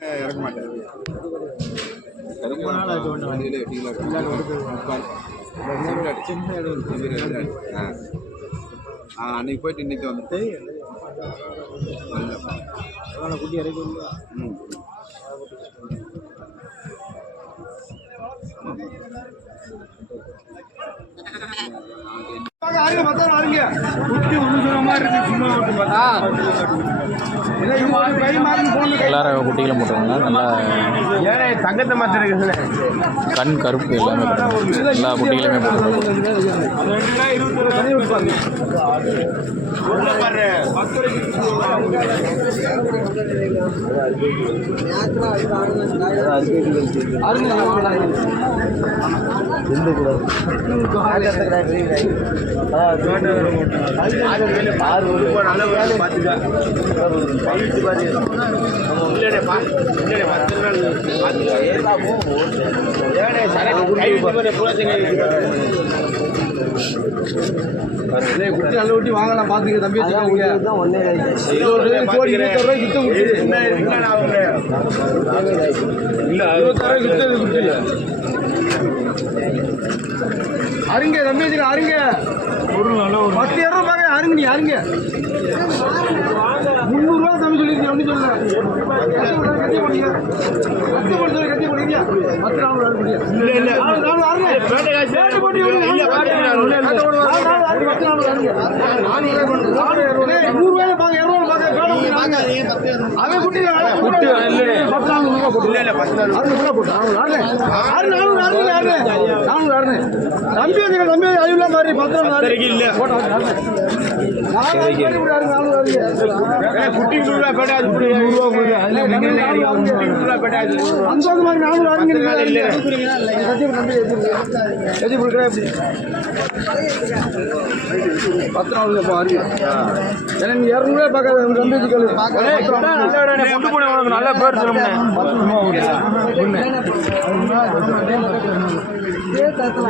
இறக்க மாட்டேன். அன்னைக்கு போயிட்டு இன்னைக்கு வந்துட்டு குட்டி இறக்கி எல்லாரும் குட்டிகளும் போட்டுருங்க. நல்லா தங்கத்தை மாத்திர கண் கருப்பு எல்லாமே எல்லா குட்டிகளுமே போட்டுருங்க. நல்ல ஊட்டி வாங்கலாம். பாத்துக்க தம்பி, அருங்க தம்பி, அருங்க 10,000 ரூபாய் அருங்க. நீ அருங்க 300 ரூபா தம்பி சொல்லிருக்கீங்க. ஒன்றும் சொல்லல. கட்டி போடுங்க. 200 பார்க்காத நல்ல பேர்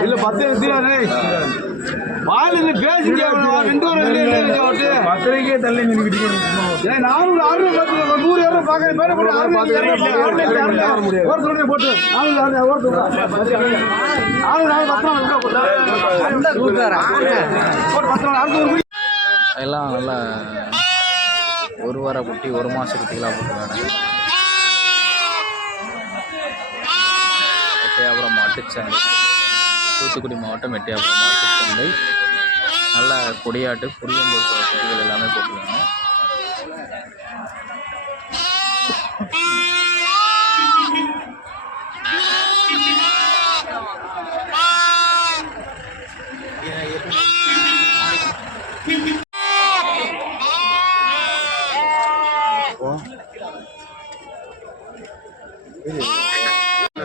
இல்ல 10 பால் பேசிக்க 2 தள்ளி 400 போட்டு எல்லாம் நல்லா ஒரு வார குட்டி 1 மாச குட்டிகளாக போட்டுருக்காங்க. எட்டயபுரம் மாட்டுச்சந்தை, தூத்துக்குடி மாவட்டம் எட்டயபுரம் மாட்டுச்சந்தை. நல்ல கொடியாட்டு புளியம்பூர் குட்டிகள் எல்லாமே போட்டுருக்காங்க.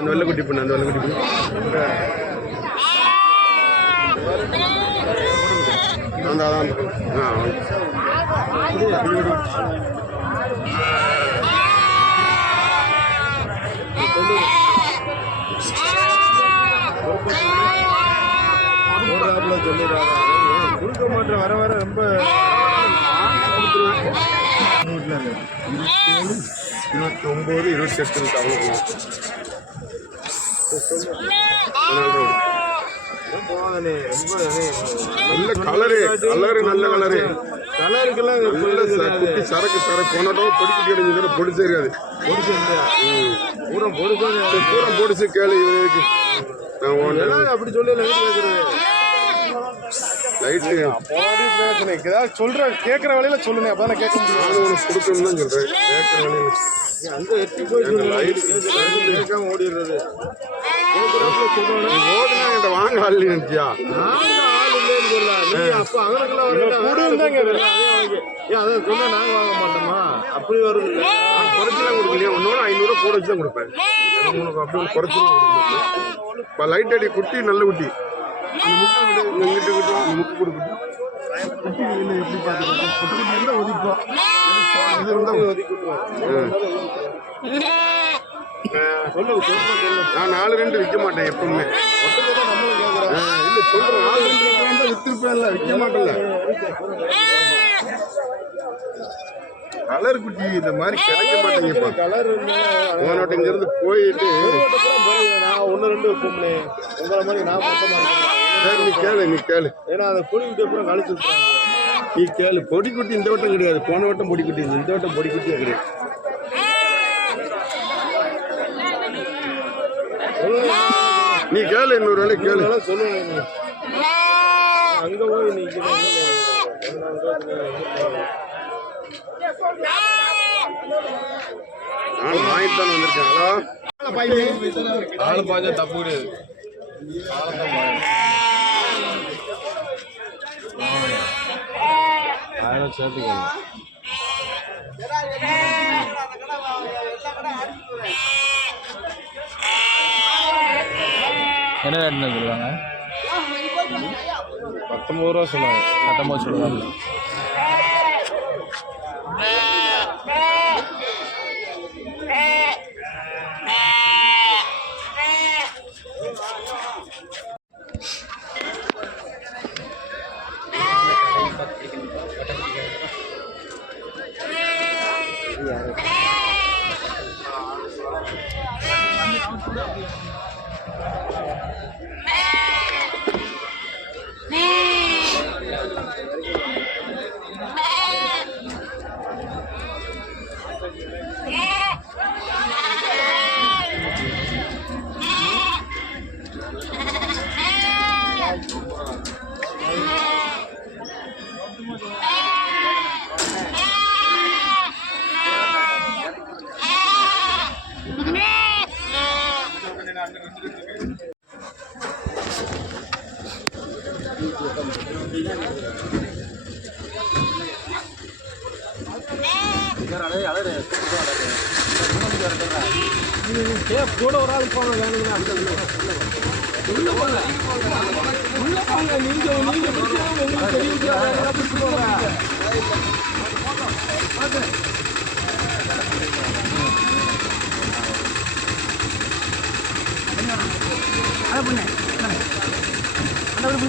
நல்ல குட்டி பண்ண நல்ல குட்டி பண்ண கொடுக்க மாட்டேன். வர வர ரொம்ப 29, 28 நல்ல கலரு நல்ல கலரு கலருக்கெல்லாம் குட்டி சரக்கு போனட்டும் பொடிக்கிட்டு கிடையாது. பொடிச்சு இருக்காது. பூரா பொடிச்சு கேளு. அப்படி சொல்லி லைட்டு ஏதாவது சொல்றேன். கேட்குற வேலையில சொல்லுங்க. அப்பதான் கேட்க முடியும். நானும் உனக்கு கொடுக்கணும்னு தான் சொல்றேன். கேட்குற வேலையில அங்க எட்டி போய் ஓடிடுறது. ஓடுனா என்கிட்ட வாங்க ஆள் நினைச்சியா? ஆள் இல்லைன்னு சொல்லலாம். அப்ப அவனுக்கெல்லாம் அதான் சொன்னா நாங்க வாங்க மாட்டோமா? அப்படி வருது. குறைச்சலாம் கொடுக்கலையா? ஒன்னோட 500 ரூபா கூட வச்சு தான் கொடுப்பேன். உனக்கு அப்படி ஒரு குறைச்சலாம் கொடுக்க. லைட் அடி குட்டி நல்ல குட்டி. அந்த முக்கிட்டு முக்கு கொடுக்குது. எப்படி பார்த்து ஒதுப்போம். இது இருந்தா ஒதுக்கிட்டுவோம். நான் 4-2 விற்க மாட்டேன் எப்பவுமே. இல்ல சொல்றேன் 4-2 வித்திருப்பேன். விற்க மாட்டேன்ல. கலர் குட்டி இந்த மாதிரி கிடைக்க மாட்டேங்குது. கலர் போனோட்ட இங்க இருந்து போயிட்டு நான் 1-2 வைப்போம்னே. உங்களை மாதிரி நான் கொடுக்க மாட்டேன். சரி நீ கேளு ஏன்னா அதை பொடிக்குட்டி அப்புறம் கழிச்சு விட்டுறாங்க. நீ கேளு. பொடி குட்டி இந்த வட்டம் கிடையாது, போன வட்டம் பொடி குட்டி, இந்த வட்டம் பொடி குட்டியே கிடையாது. நீ கேளு, இன்னொரு வேலை கேளு. சொல்லுங்க அங்க போய் நீங்க நான் வாங்கிட்டு தான் வந்திருக்கேன். ஹலோ ஆளு பாஞ்சா தப்பு கிடையாது. ஆயிரம் சேர்த்துக்கோங்க. என்ன ரேட்னு சொல்லுவாங்க? 19 ரூபா சொன்னாங்க. 19 சொல்லுவாங்க. கூட ஒரு ஆள் போங்க வேணுங்கன்னா உள்ள போங்க நீங்க உங்களுக்கு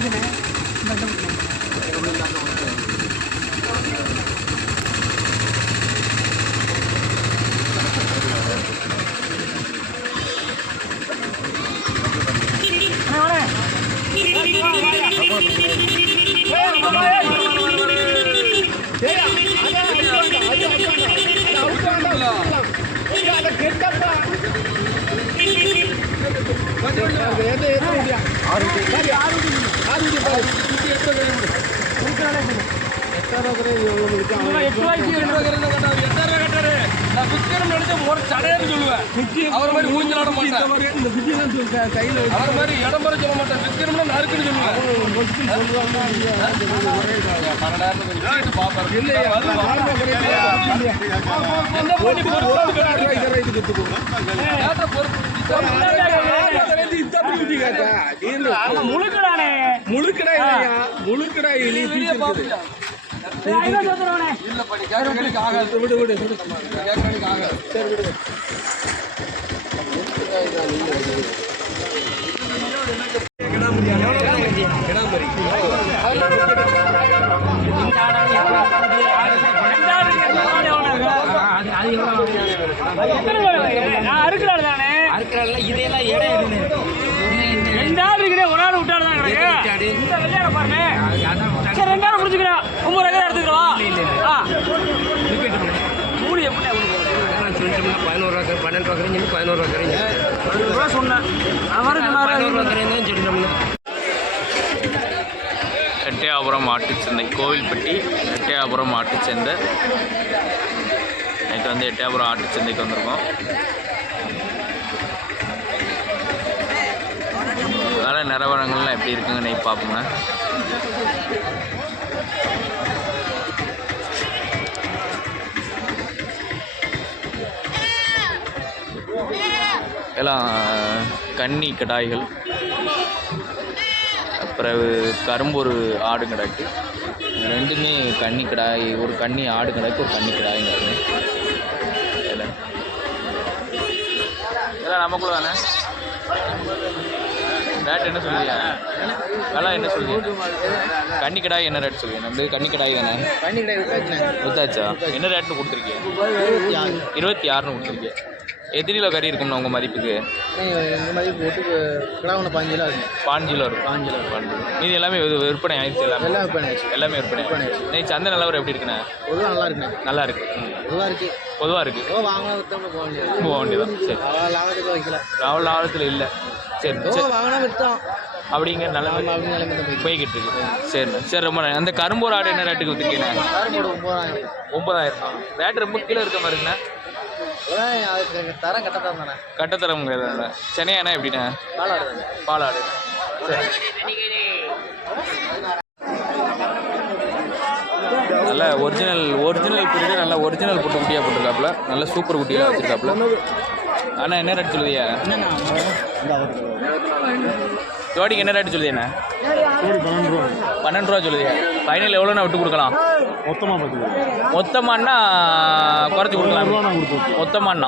தெரியும். அவர் மாதிரி மூஞ்சலாட மாட்டேன். அவர் மாதிரி இடம் பெற சொல்ல மாட்டேன். விற்கிறோம்னா நறுக்குன்னு இதெல்லாம் இடம் ரெண்டாவது ஒரு நாள் விட்டாடு தான் கிடக்கு. இந்த வெள்ளையாட பாருங்க. சரி 2 முடிச்சுக்கிறேன். 9 எடுத்துக்கிறவா? மூணு எப்படி 11 ரூபா 12 ரூபா கரைஞ்சி 11 ரூபா கரைஞ்சி 12 ரூபா சொன்னேன். 11 ரூபா கரைஞ்சி சொல்லிட்டோம்னா எட்டயபுரம் மாட்டுச்சந்தை, கோவில்பட்டி எட்டயபுரம் மாட்டுச்சந்தை. இன்னைக்கு வந்து எட்டயபுரம் ஆட்டுச்சந்தைக்கு வந்திருக்கோம். வேலை நிலவரங்கள்லாம் எப்படி இருக்குங்க இன்னைக்கு பார்ப்போங்க. எல்லாம் கன்னி கிடாய்கள், அப்புறம் கரும்பொரு ஆடு கிடக்கு. ரெண்டுமே கன்னி கிடாய், ஒரு கன்னி ஆடு கிடக்கு, ஒரு கன்னி கிடாய் கிடக்கு. இதெல்லாம் நமக்குள்ள தானே. ரேட் என்ன சொல்லுவீங்க? நல்லா என்ன சொல்லுவீங்க? கன்னி கிடாய் என்ன ரேட் சொல்லுவீங்க? நம்ம கன்னி கிடாய் தானே? கண்ணி கிடையாது வித்தாச்சா? என்ன ரேட்னு கொடுத்துருக்கீங்க? 26ன்னு கொடுத்துருக்கீங்க. எத்தனை கிலோ கறி இருக்கும்ண்ணா உங்கள் மதிப்புக்கு? இந்த மாதிரி போட்டு கிடா ஒன்று 5 கிலோ இருக்கும். 5 கிலோ இருக்கும். 5 கிலோ. இது எல்லாமே விற்பனை ஆயிடுச்சு. எல்லாம் விற்பனை ஆயிடுச்சு. எல்லாமே விற்பனை. இன்னைக்கு சந்தை நிலவரம் எப்படி இருக்குண்ணே? பொதுவாக நல்லா இருக்குண்ணே. நல்லா இருக்கு. பொதுவாக இருக்கு. வாங்கினா விற்றோம்னு போக போக வேண்டியதான். சரி, லாபத்துக்கு வைக்கல. லாபத்தில் இல்லை. சரி சரி, வாங்கினா விற்றோம் அப்படிங்கிற நிலைமை போய்கிட்டு இருக்கு. சரிண்ணா, சரி, ரொம்ப நன்றி. அந்த கரும்பூர் ஆடு என்ன ரேட்டுக்கு விற்றுருக்கீங்க? 9,000. ரேட்டு ரொம்ப கீழே இருக்க மாதிரி இருக்குண்ணே. தரம் கட்டத்தரம் தானே? கட்டத்தரம் சென்னையாண்ணா எப்படிண்ணே? பாலாடு. சரி, நல்ல ஒரிஜினல் பீரியடு, நல்ல ஒரிஜினல் புட்டு குட்டியாக போட்டிருக்காப்புல. நல்ல சூப்பர் குட்டியெல்லாம் வச்சுருக்காப்புல. அண்ணா என்ன ரேட் சொல்லுதியா? ஜோடிக்கு என்ன ரேட்டு சொல்லுதியாண்ணா? 12 ரூபா சொல்லுதியா? ஃபைனல் எவ்வளோண்ணா விட்டு கொடுக்கலாம்? மொத்தமானா குறைச்சி கொடுக்கலாம். மொத்தமானா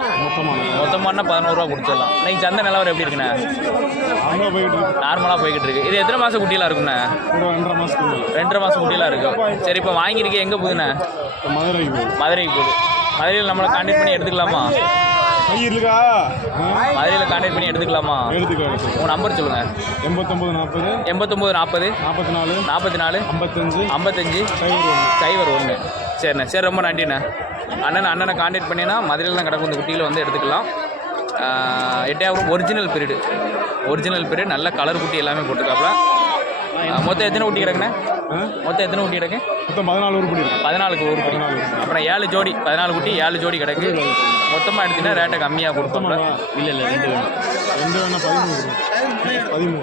11 ரூபா கொடுத்துடலாம். இன்னைக்கு சந்தை நிலவரம் எப்படி இருக்குண்ணே? நார்மலாக போய்கிட்டு இருக்கு. இது எத்தனை மாதம் குட்டியெல்லாம் இருக்குண்ணே? 2.5 மாதம் குட்டியெல்லாம் இருக்கும். சரி, இப்போ வாங்கியிருக்கேன். எங்கே போகுதுண்ணே? மதுரைக்கு போகுது. மதுரையில் நம்மளை கான்டாக்ட் பண்ணி எடுத்துக்கலாமா? மதுரையில் கான்டாக்ட் பண்ணி எடுத்துக்கலாமா? உங்கள் நம்பர் சொல்லுங்கள். 89 40 44 55 01. சரிண்ணே, சரி, ரொம்ப நன்றிண்ணே. அண்ணனை கான்டாக்ட் பண்ணினா மதுரையில் தான் கிடக்கும். இந்த குட்டிகளை வந்து எடுத்துக்கலாம். எட்டையாவது ஒரிஜினல் பீரியட் நல்ல கலர் குட்டி எல்லாமே போட்டிருக்காப்புல. மொத்தம் எத்தனை குட்டி கிடக்குண்ணே? மொத்தம் எத்தனை குட்டி கிடக்கு? 14 உருப்படி. 14 உருப்படி. அப்புறம் 7 ஜோடி, 14 குட்டி 7 ஜோடி கிடக்கு. மொத்தமாக எடுத்தீங்கன்னா ரேட்டை கம்மியாக கொடுப்போம்ல. இல்லை 2 வேணும். 13.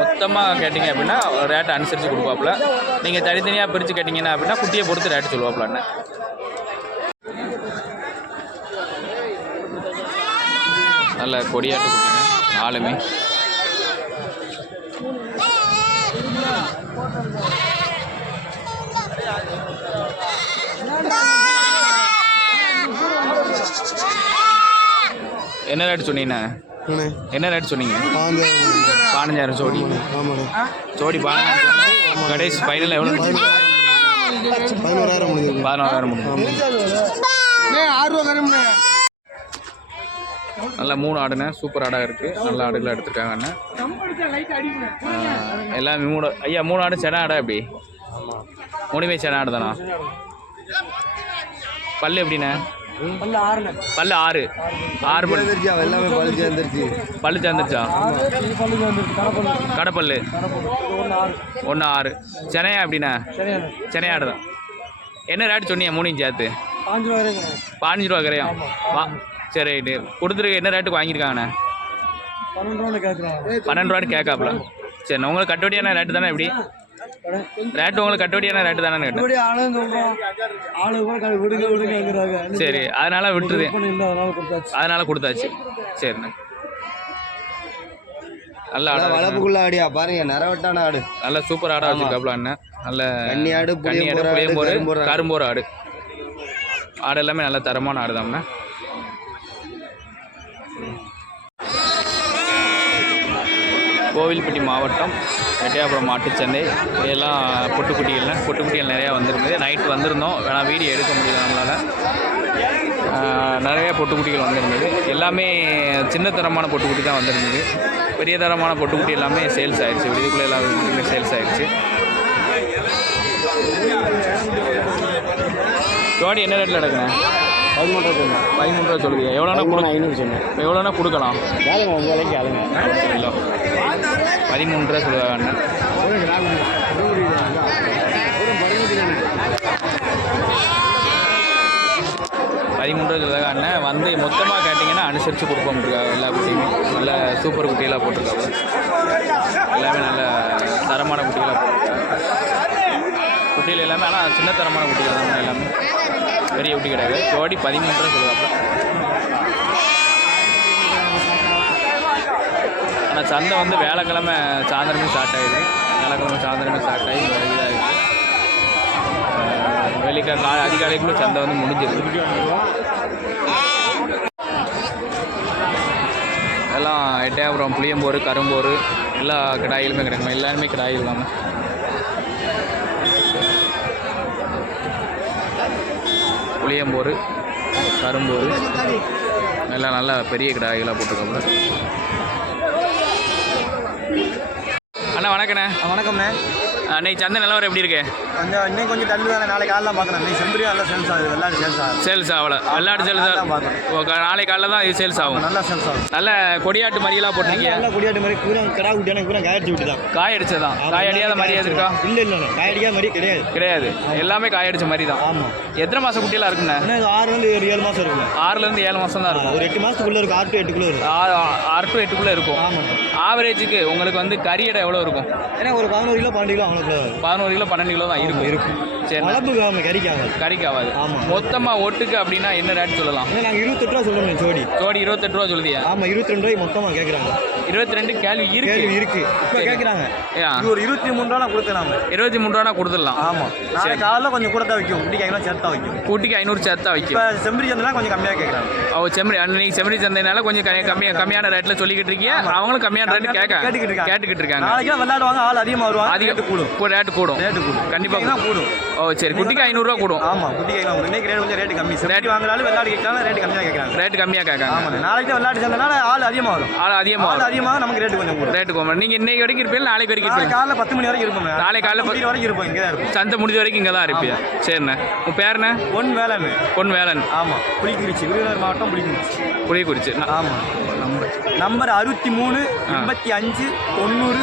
மொத்தமாக கேட்டிங்க அப்படின்னா ரேட்டை அனுசரித்து கொடுப்பாப்புல. நீங்கள் தனித்தனியாக பிரித்து கேட்டிங்கன்னா அப்படின்னா குட்டியை பொறுத்து ரேட்டு சொல்லுவாப்புல. அண்ணன் நல்ல கொடியாட்டு குட்டிங்க 4மே. என்ன ரேட் சொன்னீங்கண்ணா? என்ன ரேட் சொன்னீங்க? 15,000 ஜோடி. ஜோடி 15,000. கடைசி ஃபைனல் எவ்வளோ? 16,000 முடியும். நல்லா 3 ஆடுண்ணே. சூப்பர் ஆடாக இருக்குது. நல்ல ஆடுகளை எடுத்துருக்காங்க அண்ணன். எல்லாமே 3 ஆடு சென ஆடா எப்படி? 3மே சென ஆடு தானா? பல்லு எப்படிண்ணே? பல்லு 6 பல்லு சேர்ந்துருச்சா? கடைப்பல்லு 1 6. சென்னையா எப்படிண்ணா? சென்னையாடு தான். என்ன ரேட்டு சொன்னீங்க? 3 சேர்த்து 15 ரூபா கரையும். சரி, ரைட்டு. கொடுத்துருக்கு. என்ன ரேட்டுக்கு வாங்கியிருக்காங்கண்ணே? 12 ரூபான்னு கேட்காப்புல. சரி, உங்களுக்கு கட்டுப்படியான ரேட்டு தானே? எப்படி ரேட்டு உங்களுக்கு கட்டுப்படியான ரேட்டு தானே கேட்டேன். சரி, அதனால விட்டுருது. அதனால கொடுத்தாச்சு. சரிண்ணே, நல்ல ஆடு. வளப்புக்குள்ள ஆடியா பாருங்க, நிறவட்டான ஆடு. நல்ல சூப்பர் ஆடாக வச்சுருக்காப்புல அண்ணன். நல்ல கன்னியாடு, புளியம்போர், கரும்போர் ஆடு. ஆடு எல்லாமே நல்ல தரமான ஆடு தான்ண்ணே. கோவில்பட்டி மாவட்டம் எட்டயபுரம் மாட்டுச்சந்தை. இதெல்லாம் பொட்டுக்குட்டிகள் நிறையா வந்திருந்தது. நைட்டு வந்திருந்தோம், வேணால் வீடியோ எடுக்க முடியல நம்மளால். நிறைய பொட்டுக்குட்டிகள் வந்திருந்தது. எல்லாமே சின்ன தரமான பொட்டுக்குட்டி தான் வந்திருந்தது. பெரிய தரமான பொட்டுக்குட்டி எல்லாமே சேல்ஸ் ஆயிடுச்சு. விடுதிக்குள்ளே எல்லாமே சேல்ஸ் ஆயிடுச்சு. ஜோடி என்ன ரேட்டில் எடுக்குறேன்? 13 ரூபா சொல்லுங்க. எவ்வளோனா கொடுக்கலாம்? சரிங்களா, 13 ரூபா சொல்லுவாங்க அண்ணன். 13 ரூபா சொல்லுவாங்க அண்ணன். வந்து மொத்தமாக கேட்டிங்கன்னா அனுசரித்து கொடுப்போம்ருக்காங்க. எல்லா குட்டியுமே நல்ல சூப்பர் குட்டியெல்லாம் போட்டிருக்காங்க. எல்லாமே நல்ல தரமான குட்டிகளாக போட்டிருக்காங்க. குட்டிகள் எல்லாமே ஆனால் சின்ன தரமான குட்டிகள் தான். எல்லாமே பெரிய குட்டி கிடையாது. ஜோடி 13 ரூபா சொல்லுவாங்க. ஆனால் சந்தை வந்து வேலைக்கிழமை சாயந்தரமே ஸ்டார்ட் ஆகிடுது. ஸ்டார்ட் ஆகி இதாகிடுது. அதிகாலைக்குள்ளே சந்தை வந்து முடிஞ்சிருக்கு. எல்லாம் எட்டயபுரம் புளியம்போர் கரும்போர் எல்லா கிடாயிலுமே கிடைக்கும். எல்லாருமே கிடாயில் தாங்க. புளியம்போர் கரும்போர் எல்லாம் நல்லா பெரிய கிடாய்களாக போட்டிருக்கோம்ல. அண்ணா வணக்கண்ணே. வணக்கம்ண்ணே. அன்னைக்கு சந்தை நிலவரம் எப்படி இருக்கு? இன்னும் கொஞ்சம் டல்லு தானே. நாளைக்கு காலைல பார்க்குறேன். இன்னைக்கு செம்பரியும் நல்லா சேல்ஸ் ஆகுது. வெள்ளாடு சேல்ஸ் ஆகுது. சேல்ஸ் ஆகல. வெள்ளாடு சேல்ஸ் நாளைக்கு காலைல தான் இது சேல்ஸ் ஆகும். நல்லா சேல்ஸ் ஆகும். நல்ல கொடியாட்டு மரியெல்லாம் போட்டிருக்கீங்க. நல்லா கொடியாட்டு மாதிரி பூரா கடா குட்டியான பூரா காயடிச்சு விட்டு தான். காய் அடிச்சதான். காய் அடியாத மாதிரி எது இருக்கா? இல்லை காய் அடிக்காத மாதிரி கிடையாது. கிடையாது. எல்லாமே காய் அடிச்ச மாதிரி தான். ஆமாம். எத்தனை மாதம் குட்டியெல்லாம் இருக்குண்ணே? 6லேருந்து 7 மாதம் இருக்குண்ணே. 6லேருந்து 7 மாதம் தான் இருக்கும். ஒரு 8 மாதத்துக்குள்ளே இருக்கும். 6 to 8க்குள்ளே இருக்கும். 6 to 8க்குள்ளே இருக்கும். ஆமாம். ஆவரேஜுக்கு உங்களுக்கு வந்து கறி எடை எவ்வளோ இருக்கும்? ஏன்னா ஒரு 11 கிலோ 12 கிலோ அவ்வளோ 11 கிலோ 12 கிலோ தான் இருக்கும். சரி, வளர்ப்பு கறிக்காக கறிக்காவாது. ஆமாம். மொத்தமாக ஒட்டுக்கு அப்படின்னா என்ன ரேட் சொல்லலாம்? நாங்கள் 28 ரூபா சொல்லுவோம். ஜோடி 28 ரூபா சொல்லுதியா? ஆமாம். 22 ரூபாய் மொத்தமாக கேட்குறாங்க. 22 கேள்வி இருக்கு. இப்போ கேட்குறாங்க. இது ஒரு 23 ரூபா கொடுக்கலாம். 23 ரூபா கொடுத்துடலாம். ஆமாம். நாளைக்கு காலையில் கொஞ்சம் கூட தான் வைக்கும். குட்டிக்கு 500 சேர்த்தா வைக்கும். குட்டிக்கு 500 சேர்த்தா வைக்கும். இப்போ செம்பரி சந்தைலாம் கொஞ்சம் கம்மியாக கேட்குறாங்க. செம்மறி அன்னைக்கு செம்மறி சந்தைனால கொஞ்சம் கம்மியான ரேட்டில் சொல்லிக்கிட்டு இருக்கீங்க. அவங்களும் கம்மியான ரேட்டு கேட்டுக்கிட்டு இருக்காங்க. நாளைக்கு விளையாடுவாங்க. ஆள் அதிகமாக வருவாங்க. அதிகம் கூடும். ரேட்டு கூடும். கண்டிப்பாக கூடும். சரி, குட்டிக்கு 500 ரூபா கூடும். ஆமாம். குட்டிக்கு 500. இன்னைக்கு ரேட் கொஞ்சம் ரேட்டு கம்மி. ரேட் வாங்கினாலும் விளையாடு கேட்கலாம். ரேட்டு கம்மியாக கேட்குறாங்க. ரேட்டு கம்மியாக கேட்காங்க. ஆமாம். நாளைக்கு விளையாட்டு சந்தைனால ஆள் அதிகமாக வரும். அதிகமாக நமக்கு ரேட்டு கொஞ்சம் கூடும். ரேட்டு கூடும். நீங்கள் இன்னைக்கு வரைக்கும் இருப்பீங்க? நாளைக்கு வரைக்கும் இருப்பீங்க? காலைல 10 மணி வரைக்கும் இருப்போம். நாளைக்கு காலைல 10 வரைக்கும் இருப்போம். இங்கே தான் இருக்கும். சந்தை முடிஞ்ச வரைக்கும் இங்கே தான் இருப்பியா? சரிண்ணே. உன் பேருண்ணே? பொன் வேலன். பொன் வேலன். ஆமாம். புலிக்குறிச்சி, விருதுநகர் மாவட்டம் புலிக்குறிச்சி. ஆமாம். நம்பர் 63 85 90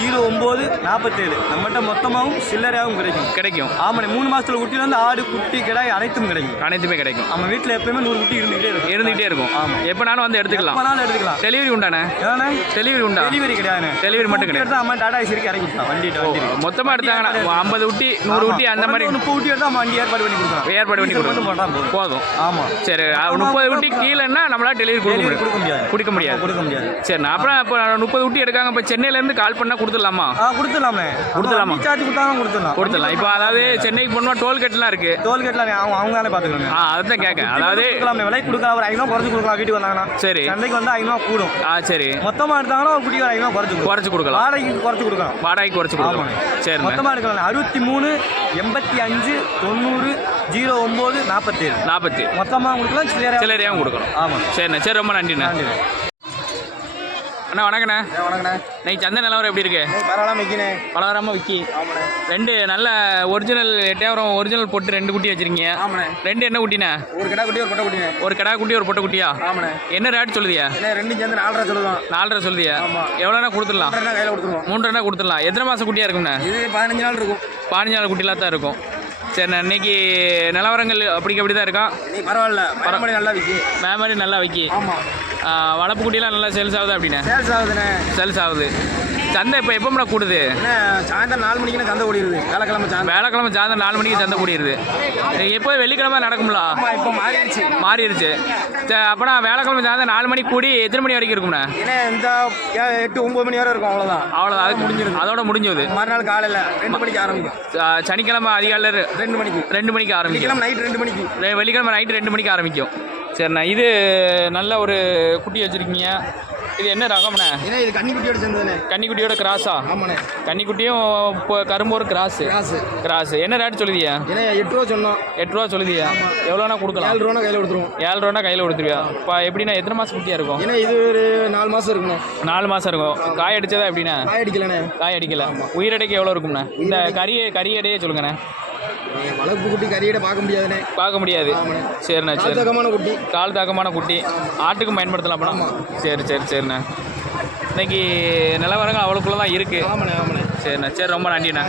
09 47. நம்மகிட்ட மொத்தமாகவும் சில்லறையாகவும் கிடைக்கும். ஆமாம். 3 மாசத்துல குட்டியில இருந்து ஆடு குட்டி கிடாய் அனைத்துமே கிடைக்கும். நம்ம வீட்டில் எப்பயுமே 100 குட்டி இருந்துகிட்டே இருக்கும். ஆமாம். எப்போனாலும் வந்து எடுத்துக்கலாம். டெலிவரி உண்டானே? டெலிவரி உண்டா? டெலிவரி கிடையாது. டெலிவரி மட்டும் கிடையாது. அம்மா டாடா ஏசிக்கு இறக்கி விட்டா வண்டி மொத்தமாக எடுத்தாங்கன்னா 50 குட்டி 100 குட்டி அந்த மாதிரி 30 குட்டி எடுத்தால் வண்டி ஏற்பாடு பண்ணி கொடுக்கலாம். போதும். ஆமாம். சரி, 30 குட்டி கீழேன்னா நம்மளால டெலிவரி கொடுக்க முடியாது. சரி, அப்புறம் இப்போ 30 குட்டி எடுக்காங்க. இப்போ சென்னையிலேருந்து கால் பண்ணால் கொடுத்துடலாமா? கொடுத்துடலாமா? சார்ஜ் கொடுத்துடலாம். இப்போ அதாவது சென்னைக்கு போனால் டோல்கேட்லாம் இருக்கு. அவங்களே பார்த்துக்கலாம். அதுதான் கேட்க. அதாவது விலை கொடுக்கலாம். ஒரு 500 குறைச்சு கொடுக்கலாம். வீட்டுக்கு வந்தாங்கன்னா சரி. சந்தைக்கு வந்து 500 கூடும். சரி. மொத்தமாக எடுத்தாங்கன்னா ஒரு குட்டிக்கு 500 குறைச்சு கொடுக்கலாம். வாடகைக்கு குறைச்சு கொடுக்கலாம். சரி. மொத்தமாக எடுக்கலாம். 63 85 90 09 47. மொத்தமாக கொடுக்கலாம். சில்லறையாகவும் கொடுக்கணும். ஆமாம். சரிண்ணே. சரி, ரொம்ப நன்றிண்ணே. அண்ணா வணக்கண்ணே. இன்னைக்கு சந்தை நிலவரம் எப்படி இருக்கு? பரவாயில்லாம விக்கி. ரெண்டு நல்ல ஒரிஜினல் எட்டயபுரம் ஒரிஜினல் போட்டு 2 குட்டி வச்சிருக்கீங்க. 2 என்ன குட்டிண்ணே? ஒரு கிடா குட்டி ஒரு பொட்டை குட்டியா? என்ன ரேட் சொல்லுதியா? 2 சேர்ந்து 4.5 சொல்லுதான். 4.5 சொல்லுதியா? எவ்வளோண்ணா கொடுத்துடலாம்? 3.5 கொடுத்துடலாம். எத்தனை மாதம் குட்டியா இருக்குண்ணே? 15 நாள் இருக்கும். 15 நாள் குட்டிலாம் தான் இருக்கும். சரிண்ணா. இன்னைக்கு நிலவரங்கள் அப்படி தான் இருக்கா? பரவாயில்ல. நல்லா விக்கி. மேமரி நல்லா விக்கி. வளர்ப்பு குட்டியெல்லாம் நல்லா சேல்ஸ் ஆகுது அப்படின்னா? சேல்ஸ் ஆகுது. சந்தை இப்போ எப்போ கூடுது? சாயந்தரம் 4 மணிக்கு சந்தை கூடிடுது. வேலைக்கிழமை சாயந்தரம் 4 மணிக்கு சந்தை கூடிடுது. எப்போ வெள்ளிக்கிழமை நடக்கும்ல? இப்போ மாறிடுச்சு. அப்போனா வேலைக்கிழமை சாயந்தரம் 4 மணிக்கு கூடி எத்தனை மணி வரைக்கும் இருக்கும்ண்ணா? இந்த 8-9 மணி வரை இருக்கும். அவ்வளோதான். அதுக்கு முடிஞ்சிருது. அதோட முடிஞ்சது. மறுநாள் காலையில் 2 மணிக்கு ஆரம்பிக்கும். சனிக்கிழமை அதிகாலையில் 2 மணிக்கு ஆரம்பிக்கும். நைட் 2 மணிக்கு. வெள்ளிக்கிழமை நைட்டு 2 மணிக்கு ஆரம்பிக்கும். சரிண்ணா. இது நல்ல ஒரு குட்டி வச்சுருக்கீங்க. இது என்ன ரகம்ண்ணே? இது கன்னிக்குட்டியோட சேர்ந்ததுண்ணே. கன்னிக்குட்டியோட கிராஸா? ஆமாண்ணே. கன்னிக்குட்டியும் இப்போ கரும்போர் கிராஸ். என்ன ரேட் சொல்லுதியா? 8 ரூபா சொன்னோம். 8 ரூபா சொல்லுதியா? எவ்வளோனா கொடுக்கலாம்? 7 ரூபா கையில் கொடுத்துருவோம். 7 ரூபா கையில் கொடுத்துருவியா? இப்போ எப்படின்னா எத்தனை மாதம் குட்டியாக இருக்கும்? இது ஒரு 4 மாதம் இருக்குண்ணே. 4 மாதம் இருக்கும். காய் அடிச்சதா எப்படின்னா? காய் அடிக்கல. உயிரடைக்கு எவ்வளோ இருக்கும்ண்ணே? இந்த கறி எடையே சொல்லுங்கண்ணே. வளர்ப்பு குட்டி கறியிட பார்க்க முடியாது. சரிண்ணா. சரி. குட்டி. கால் தாக்கமான குட்டி. ஆட்டுக்கும் பயன்படுத்தலாம் அப்படின்னா? சரிண்ணா. இன்னைக்கு நிலவரங்கள் அவ்வளோக்குள்ள தான் இருக்குது. சரிண்ணா. சரி, ரொம்ப நன்றிண்ணா.